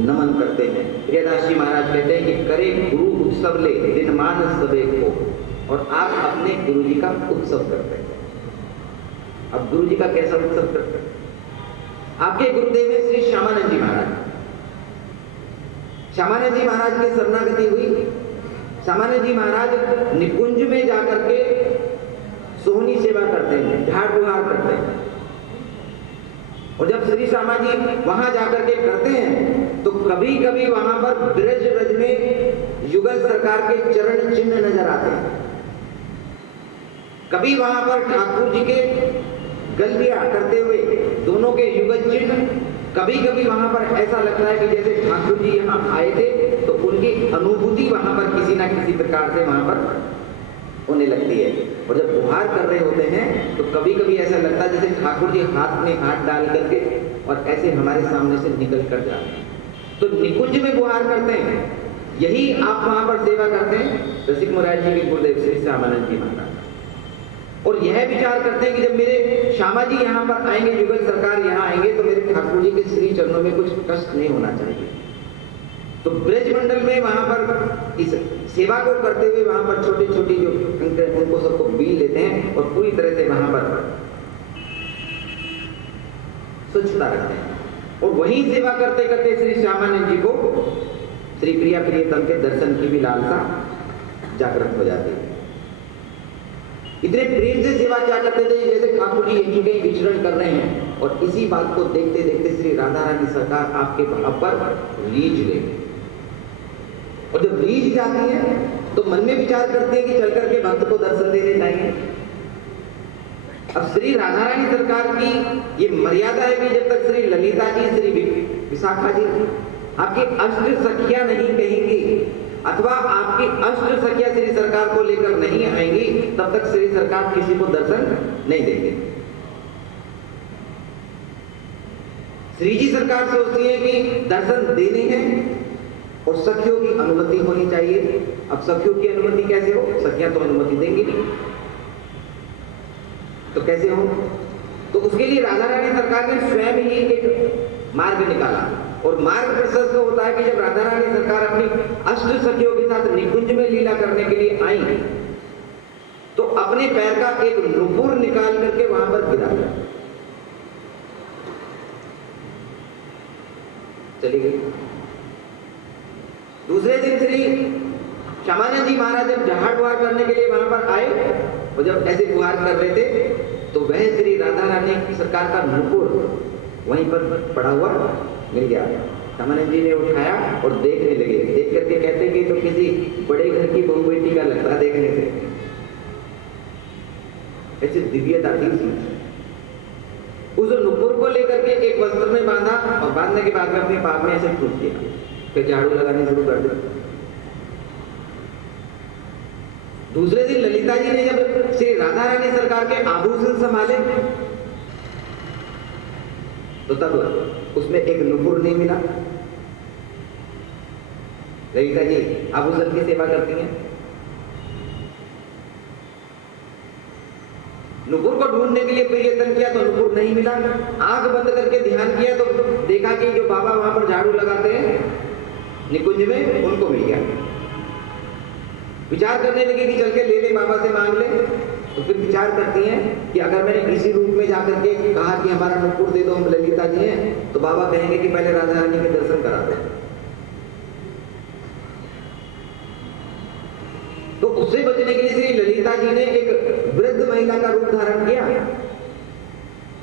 नमन करते हैं। प्रियदास जी महाराज कहते हैं कि करे गुरु उत्सव ले दिन मान सबे को, और आप अपने गुरु जी का उत्सव करते हैं। अब गुरु जी का कैसा उत्सव करते हैं? आपके गुरुदेव हैं श्री श्यामानंद जी महाराज। श्यामानंद जी महाराज की शरणागति हुई। श्यामानंद जी महाराज निकुंज में जाकर के सोहनी सेवा करते हैं, झाड़ बुहार करते हैं। और जब श्री श्यामा जी वहां जाकर के करते हैं तो कभी कभी वहां पर ब्रज में युगल सरकार के चरण चिन्ह नजर आते हैं। कभी वहां पर ठाकुर जी के गलबिया करते हुए दोनों के युगल चिन्ह, कभी कभी वहां पर ऐसा लगता है कि जैसे ठाकुर जी यहाँ आए थे तो उनकी अनुभूति वहां पर किसी ना किसी प्रकार से वहां पर होने लगती है। और जब गुहार कर रहे होते हैं तो कभी कभी ऐसा लगता है जैसे ठाकुर जी हाथ में हाथ डाल करके और ऐसे हमारे सामने से निकल कर जाते हैं। तो निकुंज में गुहार करते हैं, यही आप वहां पर सेवा करते हैं रसिक मुरारी जी के गुरुदेव श्री श्यामानंद जी महाराज। और यह विचार करते हैं कि जब मेरे श्यामा जी यहाँ पर आएंगे, युगल सरकार यहाँ आएंगे, तो मेरे ठाकुर जी के श्री चरणों में कुछ कष्ट नहीं होना चाहिए। तो ब्रज मंडल में वहां पर इस सेवा को करते हुए वहां पर छोटी छोटी जो उनको सबको बीन लेते हैं और पूरी तरह से वहां पर स्वच्छता रखते हैं। और वही सेवा करते करते श्री श्यामानंद जी को श्री प्रिया प्रियतम के दर्शन की भी लालसा जागृत हो जाती है। इतने प्रेम से सेवा क्या करते थे जैसे ठाकुर जी यहीं कहीं विचरण कर रहे हैं। और इसी बात को देखते देखते श्री राधा रानी सरकार आपके भाव पर रीझ ले। और जब रीझ जाती है तो मन में विचार करते हैं कि चल करके भक्त को दर्शन देने जाएंगे। अब श्री राधा रानी सरकार की ये मर्यादा है कि जब तक श्री ललिता जी, श्री विशाखा जी आपकी अष्ट सखियां नहीं कहेंगी अथवा आपकी अष्ट सखियां श्री सरकार सरकार को लेकर नहीं आएंगी तब तक श्री सरकार किसी को दर्शन नहीं देंगे। श्री जी सरकार सोचती है कि दर्शन देने हैं और सखियों की अनुमति होनी चाहिए। अब सखियों की अनुमति कैसे हो? सखियां तो अनुमति देंगी नहीं, तो कैसे हो? तो उसके लिए राधा रानी सरकार ने स्वयं ही एक मार्ग निकाला, और मार्ग प्रशस्त होता है कि जब राधा रानी सरकार अपनी अष्ट सखियों के साथ निकुंज में लीला करने के लिए आई तो अपने पैर का एक नुपुर निकाल करके वहां पर गिरा दिया, चली गई। दूसरे दिन श्री श्यामानंद जी महाराज जब जहाड़ गुहार करने के लिए वहां पर आए और जब ऐसे गुहार कर रहे थे तो वह श्री राधा रानी सरकार का नुपुर वहीं पर पड़ा हुआ मिल गया। श्यामानंद जी ने उठाया और देखने लगे, देख करके कहते कि तो किसी बड़े घर की बहू बेटी का लगता है देखने से, ऐसी दिव्यता थी। उस नुपुर को लेकर के एक वस्त्र में बांधा और बांधने के बाद में अपने पाप में ऐसे ठूस दिया, फिर झाड़ू लगाने शुरू कर दिया। दूसरे दिन ललिता जी ने जब श्री राधा रानी सरकार के आभूषण संभाले तो तब उसमें एक नुपुर नहीं मिला। ललिता जी आभूषण की सेवा करती हैं, नुपुर को ढूंढने के लिए प्रयत्न किया तो नुपुर नहीं मिला। आंख बंद करके ध्यान किया तो देखा कि जो बाबा वहां पर झाड़ू लगाते हैं निकुंज में, उनको मिल गया। विचार करने लगे कि चल के ले ले, बाबा से मांग ले। तो फिर विचार करती हैं कि अगर मैंने इसी रूप में जाकर के कहा कि हमारा नुपुर दे दो, हम ललिता जी हैं, तो बाबा कहेंगे कि पहले राधा रानी के दर्शन करा दो। तो उससे बचने के लिए श्री ललिता जी ने एक वृद्ध महिला का रूप धारण किया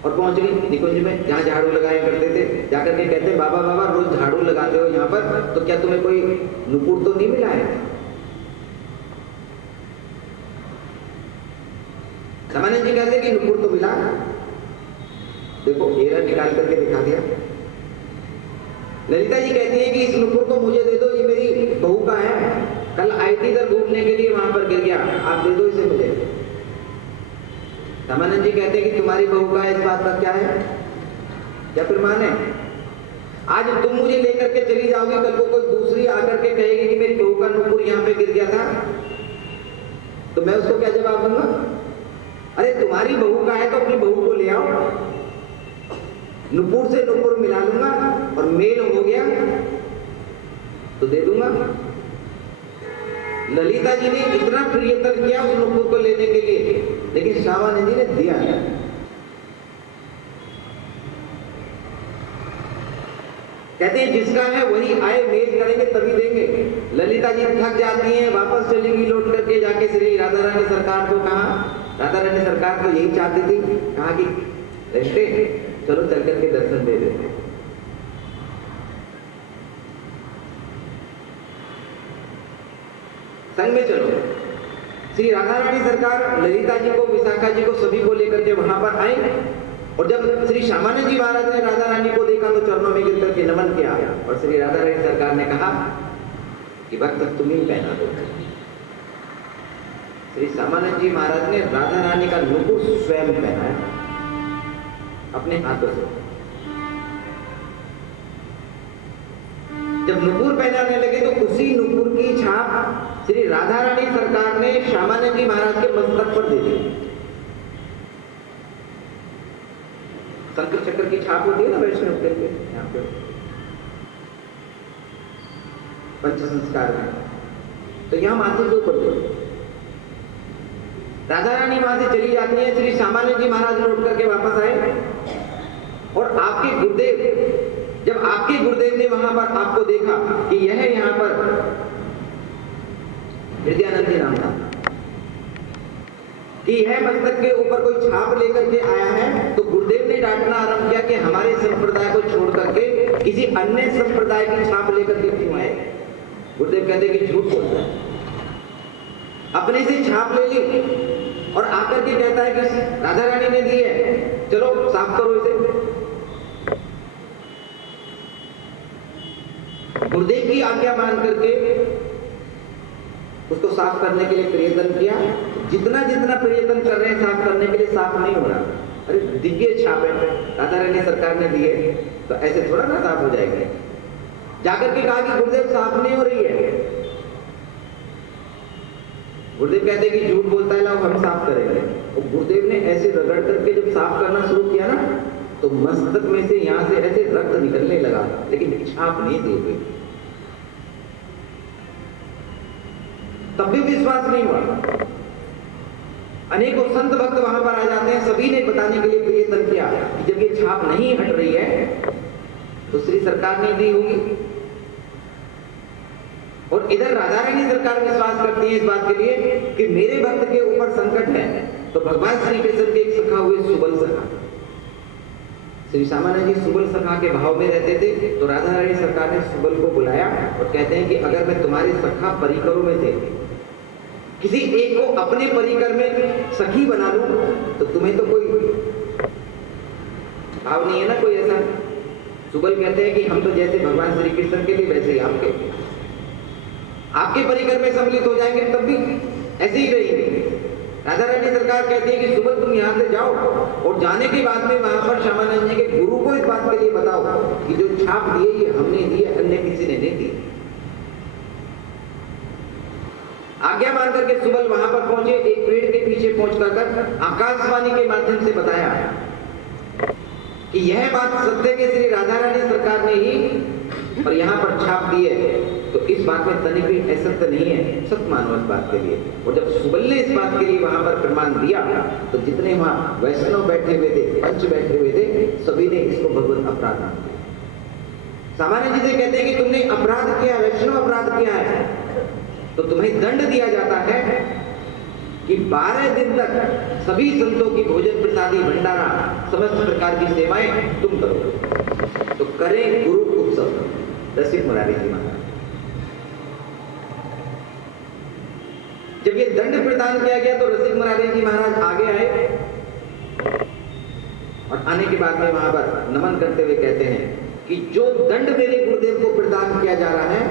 और पहुंच गई निकुंज में जहां झाड़ू लगाया करते थे। जाकर के कहते बाबा बाबा रोज झाड़ू लगाते हो यहाँ पर, तो क्या तुम्हें कोई नुपुर तो नहीं मिला है? श्यामानंद जी कहते कि नुपुर तो मिला, देखो घेरा निकाल करके दिखा दिया। ललिता जी कहती है कि इस नुपुर को मुझे दे दो, ये मेरी बहू का है, कल आई थी इधर घूमने के लिए, वहां पर गिर गया, आप दे दो इसे मुझे। श्यामानंद जी कहते हैं कि तुम्हारी बहू का इस बात का क्या है, क्या प्रमाण है? आज तुम मुझे लेकर के चली जाओगी, कल को कोई दूसरी आकर के कहेगी कि मेरी बहू का नुपुर यहाँ पे गिर गया था, तो मैं उसको क्या जवाब दूंगा? अरे तुम्हारी बहू का है तो अपनी बहू को ले आओ, नुपुर से नुपुर मिला लूंगा और मेल हो गया तो दे दूंगा। ललिता जी ने इतना प्रयत्न किया उस नुपुर को लेने के लिए, लेकिन श्यामानंद जी ने दिया नहीं। कहते हैं जिसका है वही आए, मेल करेंगे तभी देंगे। ललिता जी थक जाती हैं, वापस चलेंगी लौट करके, जाके श्री राधा रानी सरकार को कहा, राधा रानी सरकार तो यही चाहती थी, कहा कि रिश्ते चलो चल करके दर्शन दे देते। संग में चलो। श्री राधा रानी सरकार ललिता जी को, विशाखा जी को, सभी को लेकर के वहां पर आई, और जब श्री श्यामानंद जी महाराज ने राधा रानी को देखा तो चरणों में गिर करके नमन किया, और श्री राधा रानी सरकार ने कहा कि वक्त तुम ही पहना दो। श्री श्यामानंद जी महाराज ने राधा रानी का नुपुर स्वयं पहनाया अपने हाथों से। जब नुपुर पहनाने लगे तो उसी नुपुर की छाप श्री राधा रानी सरकार ने श्यामानंद जी महाराज के मस्तक पर दे दी। शंकर चक्र की छाप होती है ना वैष्णव के यहाँ पे पंच संस्कार में, तो यहाँ माथे के ऊपर दो। राधा रानी वहां से चली जाती है, श्री श्यामानंद जी महाराज लौट करके वापस आए, और आपके गुरुदेव, जब आपके गुरुदेव ने वहां पर आपको देखा कि यह यहाँ पर हृदयानंद जी नाम था, कि यह मस्तक के ऊपर कोई छाप लेकर के आया है, तो गुरुदेव ने डांटना आरंभ किया कि हमारे संप्रदाय को छोड़ करके किसी अन्य संप्रदाय की छाप लेकर के क्यों आए? गुरुदेव कहते कि झूठ बोलता है, अपने से छाप ले ली और आकर के कहता है कि राधा रानी ने दी है, चलो साफ करो इसे। गुरुदेव की आज्ञा मान करके उसको साफ करने के लिए प्रयत्न किया। जितना जितना प्रयत्न कर रहे हैं साफ करने के लिए, साफ नहीं हो रहा। अरे दिव्य छापे राधा रानी सरकार ने दिए, तो ऐसे थोड़ा ना साफ हो जाएंगे। जाकर के कहा कि गुरुदेव साफ नहीं हो रही है। गुरुदेव कहते हैं कि झूठ बोलता है, लाओ हम साफ करेंगे। और गुरुदेव ने ऐसे रगड़ करके जब साफ करना शुरू किया ना, तो मस्तक में से यहां से ऐसे रक्त निकलने लगा, लेकिन छाप नहीं दूर हुई। तब भी विश्वास नहीं हुआ। अनेकों संत भक्त वहां पर आ जाते हैं, सभी ने बताने के लिए प्रयत्न किया कि जब ये छाप नहीं हट रही है तो श्री सरकार ने दी होगी। और इधर राधा रानी सरकार विश्वास करती है इस बात के लिए कि मेरे भक्त के ऊपर संकट है। तो भगवान श्री कृष्ण के एक सखा हुए सुबल सखा, श्री सामान्य जी सुबल सखा के भाव में रहते थे। तो राधा रानी सरकार ने सुबल को बुलाया और कहते हैं कि अगर मैं तुम्हारे सखा परिकरों में से किसी एक को अपने परिकर में सखी बना लूं, तो तुम्हें तो कोई भाव नहीं है ना कोई ऐसा। सुबल कहते हैं कि हम तो जैसे भगवान श्री कृष्ण के लिए वैसे ही आपके परिकर में सम्मिलित हो जाएंगे, तब भी ऐसे ही रहेंगे। राधा रानी सरकार कहती है कि सुबल तुम यहां से जाओ और जाने के बाद में वहां पर श्यामानंद जी के गुरु को इस बात के लिए बताओ कि जो छाप दिए ये हमने दी है, अन्य किसी ने नहीं दी। आज्ञा मान करके सुबल वहां पर पहुंचे। एक पेड़ के पीछे पहुंच कर आकाशवाणी के माध्यम से बताया कि यह बात सत्य के श्री राधा रानी सरकार ने ही और यहां पर छाप दी है। तो इस बात में तनिक भी असत्य नहीं है, सत्य मानो इस बात के लिए। और जब सुबल ने इस बात के लिए वहां पर प्रमाण दिया, तो जितने वहां वैष्णव बैठे हुए थे, पंच बैठे हुए थे, सभी ने इसको भगवत अपराध मान लिया। सामान्य जी से कहते हैं कि तुमने अपराध किया, वैष्णव अपराध किया है, तो तुम्हें दंड दिया जाता है कि 12 दिन तक सभी संतों की भोजन प्रसादी भंडारा समस्त प्रकार की सेवाएं तुम करो। तो करें गुरु उत्सव। रसिक मुरारी जी महाराज, जब ये दंड प्रदान किया गया तो रसिक मुरारी जी महाराज आगे आए और आने के बाद में वहां पर नमन करते हुए कहते हैं कि जो दंड मेरे गुरुदेव को प्रदान किया जा रहा है,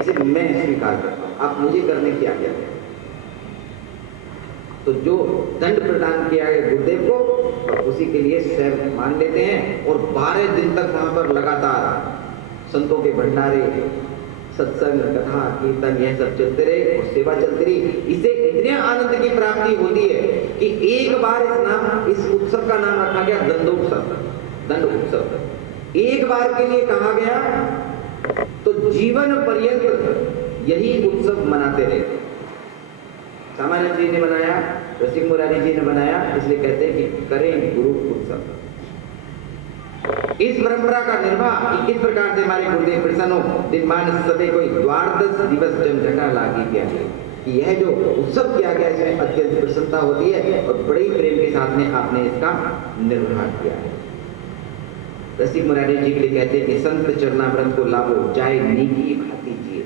इसे मैं स्वीकार करता हूं, आप मुझे करने की आज्ञा दें। तो जो दंड प्रदान किया है गुरुदेव को, और उसी के लिए सैव मान लेते हैं। और 12 दिन तक वहां पर लगातार संतों के भंडारे, सत्संग, कथा, कीर्तन, यह सब चलते रहे और सेवा चलती रही। इसे इतने आनंद की प्राप्ति होती है कि एक बार इस उत्सव का नाम रखा गया दंडोत्सव, दंड उत्सव। एक बार के लिए कहा गया, तो जीवन पर्यंत यही उत्सव मनाते रहे। सामान्य जी ने बनाया, रसिक मुरारी जी ने बनाया, इसलिए कहते हैं कि करें गुरु उत्सव। इस परंपरा का निर्वाह किस प्रकार से हमारे गुरुदेव प्रसन्न हो, दिनमान सदे कोई द्वादश दिवस जमघटा लागी किया है कि यह जो उत्सव किया गया इसमें अत्यंत प्रसन्नता होती है और बड़े ही प्रेम के साथ में आपने इसका निर्वाह किया है। रसिक मुरारी जी के लिए कहते हैं कि संत चरणामृत को लाभो जाए नीकी खाती जिए।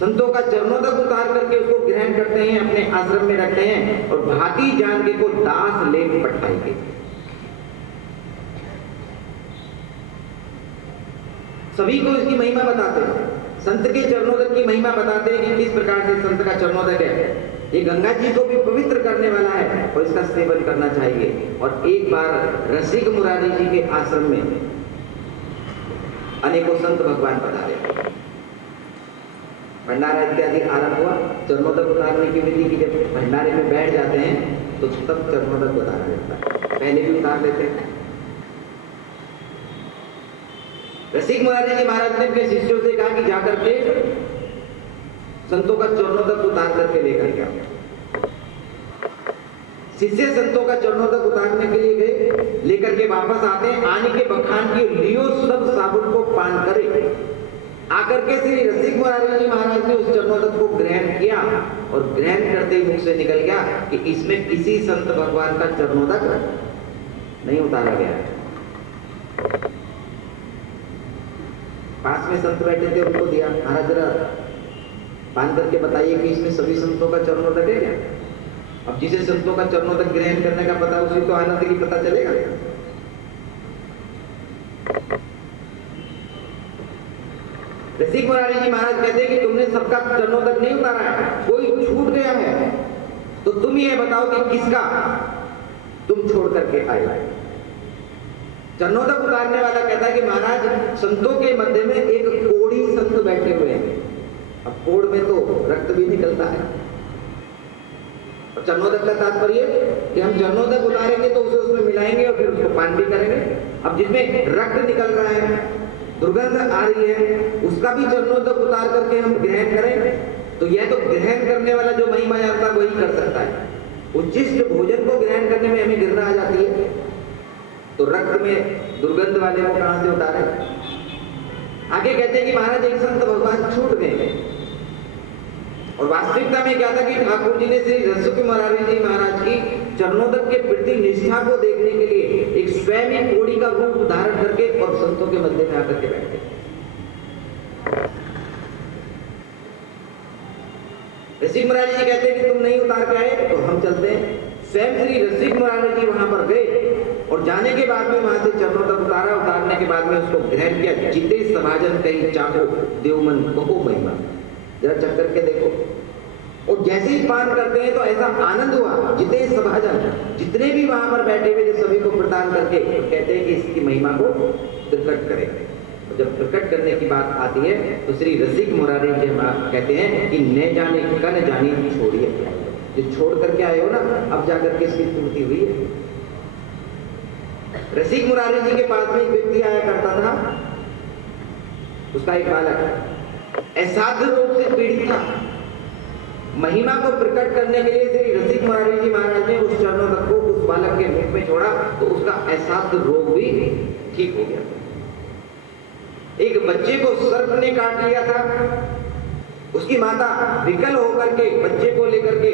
संतों का चरणों तक उतार करके उसको ग्रहण करते हैं, अपने आश्रम में रखते हैं और भांति जान के को दास लेप पठाएंगे। सभी को इसकी महिमा बताते हैं, संत के चरणोदक की महिमा बताते हैं कि किस प्रकार से संत का चरणोदक है। ये गंगा जी को भी पवित्र करने वाला है और इसका सेवन करना चाहिए। और एक बार रसिक मुरारी जी के आश्रम में अनेकों संत भगवान पधारे, भंडारा इत्यादि आरंभ हुआ। चरणोदक उतारने की विधि की, जब भंडारे में बैठ जाते हैं तो तब चरणोदक उतारा जाता है, पहले भी उतार लेते हैं। रसिक मुरारी जी महाराज ने अपने शिष्यों से कहा कि जाकर के संतों का चरणोदक उतार करके लेकर गया। शिष्य संतों का चरणोदक उतारने के लिए गए, लेकर के वापस आते हैं, आने के बखान की लियो सब साबुन को पान करे। आकर के श्री रसिक मुरारी जी महाराज ने उस चरणोदक को ग्रहण किया और ग्रहण करते ही मुख से निकल गया कि इसमें किसी संत भगवान का चरणोदक नहीं उतारा गया है। पास में संत बैठे थे, उनको दिया, महाराज जरा पान करके बताइए कि इसमें सभी संतों का चरणोदक है क्या। अब जिसे संतों का चरणोदक ग्रहण करने का पता, उसी को आनंद की पता चलेगा। रसिक मुरारी जी महाराज कहते हैं कि तुमने सबका चरणोदक नहीं उतारा है, कोई छूट गया है तो तुम ये बताओ कि किसका तुम छोड़ करके आए। चरणोदक उतारने वाला कहता है कि महाराज संतों के मध्य में एक कोढ़ी संत बैठे हुए हैं। अब कोढ़ में तो रक्त भी निकलता है, और चरणोदक का तात्पर्य कि हम चरणोदक उतारेंगे तो उसे उसमें मिलाएंगे और फिर उसको पान भी करेंगे। अब जिसमें रक्त निकल रहा है, दुर्गंध आ रही है, उसका भी चरणोदक उतार करके हम ग्रहण करें तो यह तो ग्रहण करने वाला जो महिमा जानता वही कर सकता है। उच्छिष्ट भोजन को ग्रहण करने में हमें गिरना आ जाती है, तो रक्त में दुर्गंध वाले को कहां से उतारे। आगे कहते हैं कि महाराज एक संत भगवान छूट गए, और वास्तविकता में क्या था कि ठाकुर जी ने श्री रसिक मुरारी जी महाराज की चरणोदक के प्रति निष्ठा को देखने के लिए एक स्वयं ही कोढ़ी का रूप धारण करके और संतों के मध्य में आकर के बैठे। रसिक मुरारी जी कहते हैं कि तुम नहीं उतार के आए तो हम चलते हैं। स्वयं श्री रसिक मुरारी जी वहां पर गए और जाने के बाद में वहां से चरणोदक उतारा। उतारने के बाद में उसको ग्रहण किया। जिते सभाजन कहीं चाहो देवमन कहो महिमा, जरा चक करके देखो। और जैसे ही पान करते हैं तो ऐसा आनंद हुआ, जिते सभाजन, जितने भी वहां पर बैठे हुए थे सभी को प्रदान करके कहते हैं कि इसकी महिमा को प्रकट करें। और जब प्रकट करने की बात आती है तो श्री रसिक मुरारी जी कहते हैं कि न जाने कन जानी छोड़िए, जो छोड़ करके आए हो ना, अब जाकर के इसकी पूर्ति हुई है। रसिक मुरारी जी के पास में एक व्यक्ति आया करता था, उसका एक बालक असाध्य रोग से पीड़ित था। महिमा को प्रकट करने के लिए श्री रसिक मुरारी जी महाराज ने उस चरणोदक को उस बालक के मुख में छोड़ा तो उसका असाध्य रोग भी ठीक हो गया। एक बच्चे को सर्प ने काट लिया था, उसकी माता विकल होकर के बच्चे को लेकर के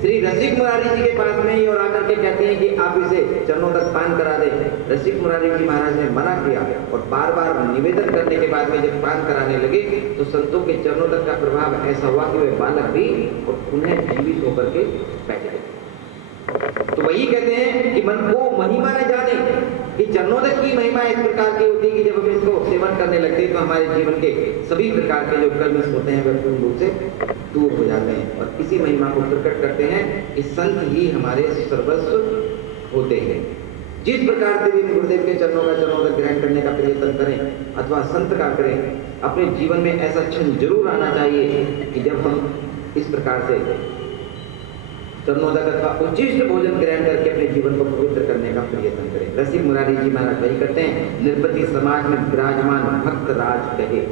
श्री रसिक मुरारी जी के पास में ही और आकर के कहती हैं कि आप इसे चरणोदक पान करा दें। रसिक मुरारी जी महाराज ने मना किया और बार बार निवेदन करने के बाद में जब पान कराने लगे तो संतों के चरणोदक का प्रभाव ऐसा हुआ कि वह बालक भी और पुनः जीवित होकर के बैठ गए। तो वही कहते हैं कि मन को महिमा न जाने कि चरणोदक की महिमा इस प्रकार की होती है कि जब हम इसको सेवन करने लगते हैं तो हमारे जीवन के सभी प्रकार के जो कर्म होते हैं वह पूर्ण रूप से दूर हो जाते हैं और इसी महिमा को प्रकट करते हैं कि संत ही हमारे सर्वस्व होते हैं। जिस प्रकार से भी गुरुदेव के चरणों का चरणोदक ग्रहण करने का प्रयत्न करें अथवा संत का करें, अपने जीवन में ऐसा क्षण जरूर आना चाहिए कि जब हम इस प्रकार से चरणोदक अथवा उच्छिष्ट भोजन ग्रहण करके अपने जीवन को पवित्र करने का प्रयत्न करें। रसिक मुरारी जी महाराज वही करते हैं, निर्पति समाज में विराजमान भक्त राज कहे।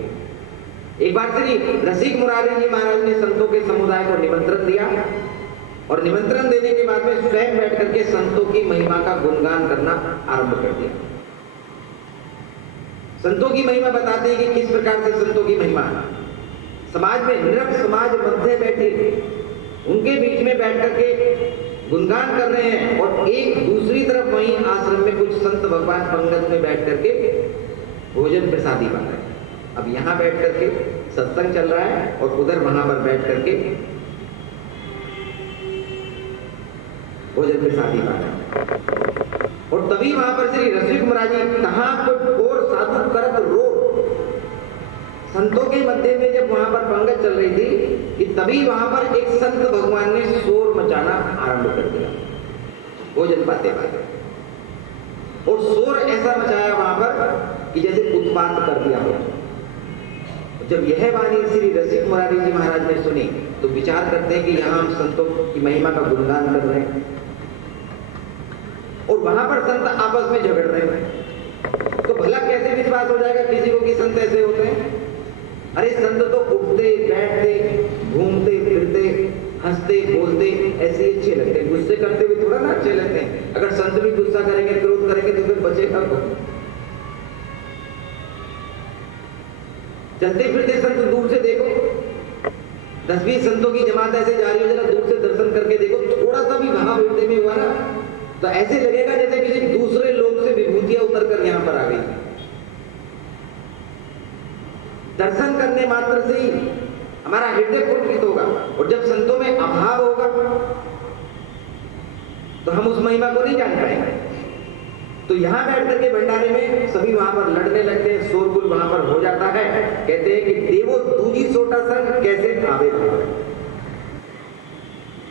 एक बार श्री रसिक मुरारी जी महाराज ने संतों के समुदाय को निमंत्रण दिया और निमंत्रण देने के बाद में स्वयं बैठ करके संतों की महिमा का गुणगान करना आरंभ कर दिया। संतों की महिमा बताते हैं कि किस प्रकार से संतों की महिमा। समाज में निरप समाज मध्य बैठे उनके बीच में बैठ करके गुणगान कर रहे हैं और एक दूसरी तरफ वहीं आश्रम में कुछ संत भगवान पंगत में बैठ करके भोजन प्रसादी बन रहे हैं। अब यहाँ बैठ करके सत्संग चल रहा है और उधर वहां पर बैठ करके भोजन प्रसादी बन रहा है। और तभी वहां पर श्री रसिक मुरारी कहां और साधु करत रो, संतों के मध्य में जब वहां पर पंगत चल रही थी कि तभी वहां पर एक संत भगवान ने शोर मचाना आरंभ कर दिया भोजन पाते पाते, और शोर ऐसा मचाया वहां पर कि जैसे उत्पात कर दिया हो। जब यह वाणी श्री रसिक मुरारी जी महाराज ने सुनी तो विचार करते हैं कि यहाँ हम संतों की महिमा का गुणगान कर रहे हैं और वहां पर संत आपस में झगड़ रहे हैं, तो भला कैसे विश्वास हो जाएगा किसी को कि संत ऐसे होते हैं। अरे संत तो उठते बैठते घूमते फिरते हंसते बोलते ऐसे अच्छे लगते हैं, गुस्से करते हुए थोड़ा ना अच्छे लगते हैं। अगर संत भी गुस्सा करेंगे क्रोध करेंगे तो फिर बचेगा कौन। चलते फिरते संत दूर से देखो, 10-20 संतों की जमात ऐसे जा रही हो, जरा दूर से दर्शन करके देखो, थोड़ा सा भी भाव हृदय में हुआ ना तो ऐसे लगेगा जैसे किसी दूसरे लोग से विभूतियां उतर कर यहां पर आ गई। दर्शन करने मात्र से ही हमारा हृदय पुलकित होगा, और जब संतों में अभाव होगा तो हम उस महिमा को नहीं जान पाएंगे। तो यहाँ बैठ करके भंडारे में सभी वहां पर लड़ने लगते हैं, शोरगुल वहां पर हो जाता है। कहते हैं कि देवो दूजी सोटा संग कैसे भावे भावे।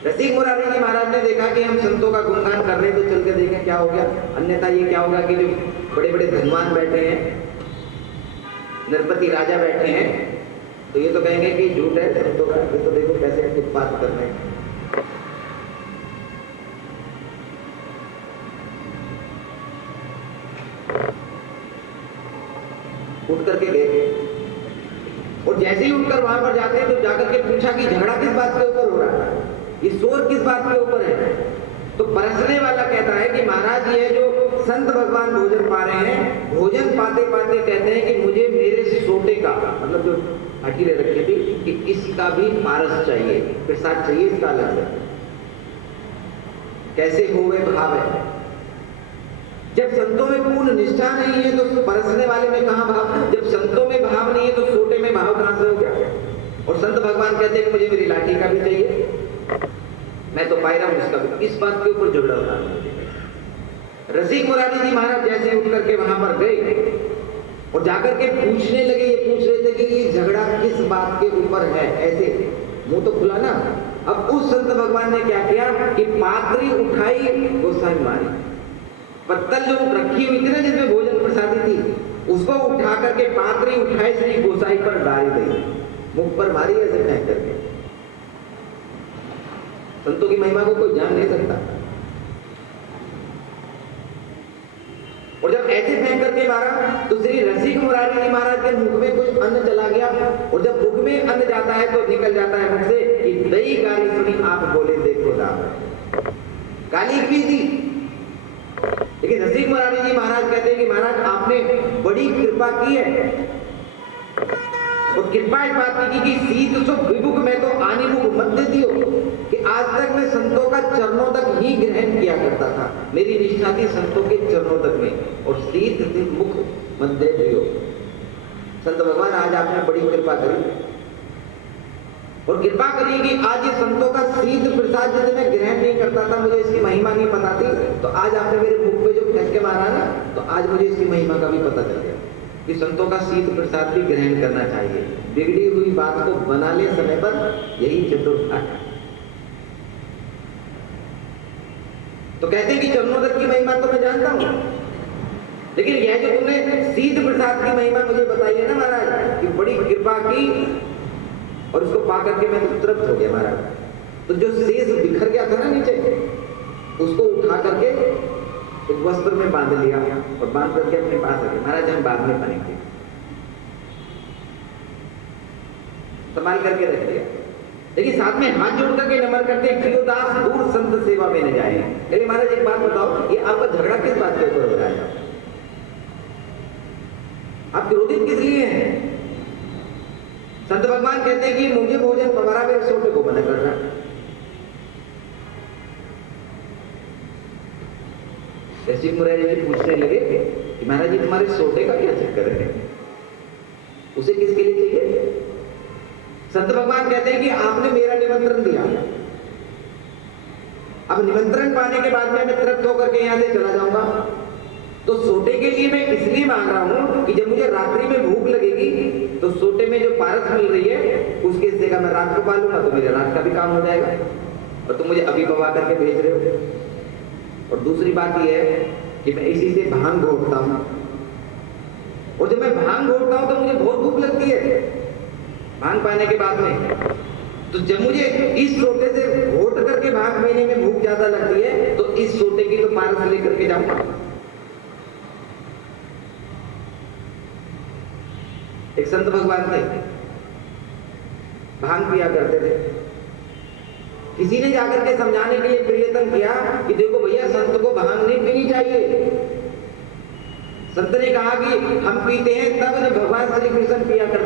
रसिक मुरारी जी महाराज ने देखा कि हम संतों का गुणगान कर रहे, तो चल के देखें क्या हो गया, अन्यथा ये क्या होगा कि जो बड़े बड़े धनवान बैठे हैं, नरपति राजा बैठे हैं, तो ये तो कहेंगे कि झूठ है संतों का, ये तो देखो कैसे उत्पात कर रहे हैं। उठ करके गए और जैसे ही उठकर वहां पर जाते हैं तो जाकर के पूछा कि झगड़ा किस बात के ऊपर हो रहा है, ये शोर किस बात के ऊपर है। तो परसने वाला कहता है कि महाराज ये जो संत भगवान भोजन पा रहे हैं, भोजन पाते पाते कहते हैं कि मुझे मेरे सोटे का, मतलब जो हकीरे रखी थी, कि इसका भी पारस चाहिए, प्रसाद चाहिए इसका अलग से। कैसे होवे भाव है। जब संतों में पूर्ण निष्ठा नहीं है तो परसने वाले में कहां भाव, जब संतों में भाव नहीं है तो सोटे में भाव कहां से हो गया। और संत भगवान कहते हैं कि मुझे मेरी लाठी का भी चाहिए, मैं तो पाई रहा हूं इसका भी। इस बात के ऊपर झगड़ा होता है। रसिक मुरारी जी महाराज जैसे उठ करके वहां पर गए और जाकर के पूछने लगे, ये पूछ रहे थे कि ये झगड़ा किस बात के ऊपर है, ऐसे मुंह तो खुला ना। अब उस संत भगवान ने क्या किया कि पात्री उठाई गोसाई मारी, पत्तल जो रखी हुई थी ना जिसमें भोजन प्रसादी थी, उसको उठा करके पात्री उठाई श्री गोसाई पर डाल दी, मुख पर मारी ऐसे फेंक करके। संतों की महिमा को कोई जान नहीं सकता। और जब ऐसे फेंक करके मारा तो श्री रसिक मुरारी जी महाराज के मुख में कुछ अन्न चला गया, और जब मुख में अन्न जाता है तो निकल जाता है मुख से कि दही गाली सुनी आप बोले देखो दाम। गाली की थी, लेकिन रसिक मुरारी जी महाराज कहते हैं कि महाराज आपने बड़ी कृपा की है, और कृपा इस बात की कि सीत सो विमुख में तो आनी मुख मत दे दियो, कि आज तक मैं संतों का चरणों तक ही ग्रहण किया करता था, मेरी निष्ठा थी संतों के चरणों तक में, और सीत मुख मत दे दियो। संत भगवान आज आपने बड़ी कृपा करी, और कृपा करिए कि आज ये संतों का शीत प्रसाद जैसे मैं ग्रहण नहीं करता था, मुझे इसकी महिमा नहीं पता थी, तो आज आपने मेरे मुख पे जो फेंक के मारा ना, तो आज मुझे इसकी महिमा का भी पता चल गया कि संतों का शीत प्रसाद भी ग्रहण करना चाहिए। बिगड़ी हुई बात को बना ले समय पर, यही चतुर्थ। तो कहते हैं कि चरणों तक की महिमा तो मैं जानता हूं, लेकिन यह जो तुमने शीत प्रसाद की महिमा मुझे बताई है ना महाराज, कि बड़ी कृपा की, और उसको पा करके मैं तो तृप्त हो गया महाराज। तो जो शेष बिखर गया था ना नीचे, उसको उठा करके एक वस्त्र में बांध लिया और बांध करके अपने पास रखे, महाराज हम बाद में पाएंगे, संभाल करके रख दिया। लेकिन साथ में हाथ जोड़ करके नमन करते, प्रियोदास दूर संत सेवा में न जाए। लेकिन महाराज एक बात बताओ, ये आपका झगड़ा किस बात के ऊपर हो रहा है? आप क्रोधित किस लिए हैं? संत भगवान कहते हैं कि मुझे भोजन पवारा मेरे सोटे को मना कर रहा। रसिक मुरारी जी पूछने लगे कि महाराज जी तुम्हारे सोटे का क्या चक्कर है, उसे किसके लिए चाहिए? संत भगवान कहते हैं कि आपने मेरा निमंत्रण दिया, अब निमंत्रण पाने के बाद में मैं तृप्त होकर के यहां से चला जाऊंगा, तो सोटे के लिए मैं इसलिए मांग रहा हूं कि जब मुझे रात्रि में भूख लगेगी तो सोटे में जो पारस मिल रही है उसके हिस्से का मैं रात को पालूंगा, तो मेरे रात का भी काम हो जाएगा, और तुम मुझे अभी पवा करके भेज रहे हो। और दूसरी बात यह है कि मैं इसी से भांग घोटता हूं, और जब मैं भांग घोटता हूं तो मुझे बहुत भूख लगती है भांग पाने के बाद में। तो जब मुझे इस सोटे से घोट करके भांग पीने में भूख ज्यादा लगती है, तो इस सोटे की तो पारस लेकर के जाऊंगा। एक संत भगवान थे, भांग पिया करते थे। किसी ने जाकर के समझाने के लिए प्रयत्न किया कि देखो भैया, संत को भांग नहीं पीनी चाहिए। संत ने कहा कि हम पीते हैं तब जब भगवान श्री कृष्ण पिया करते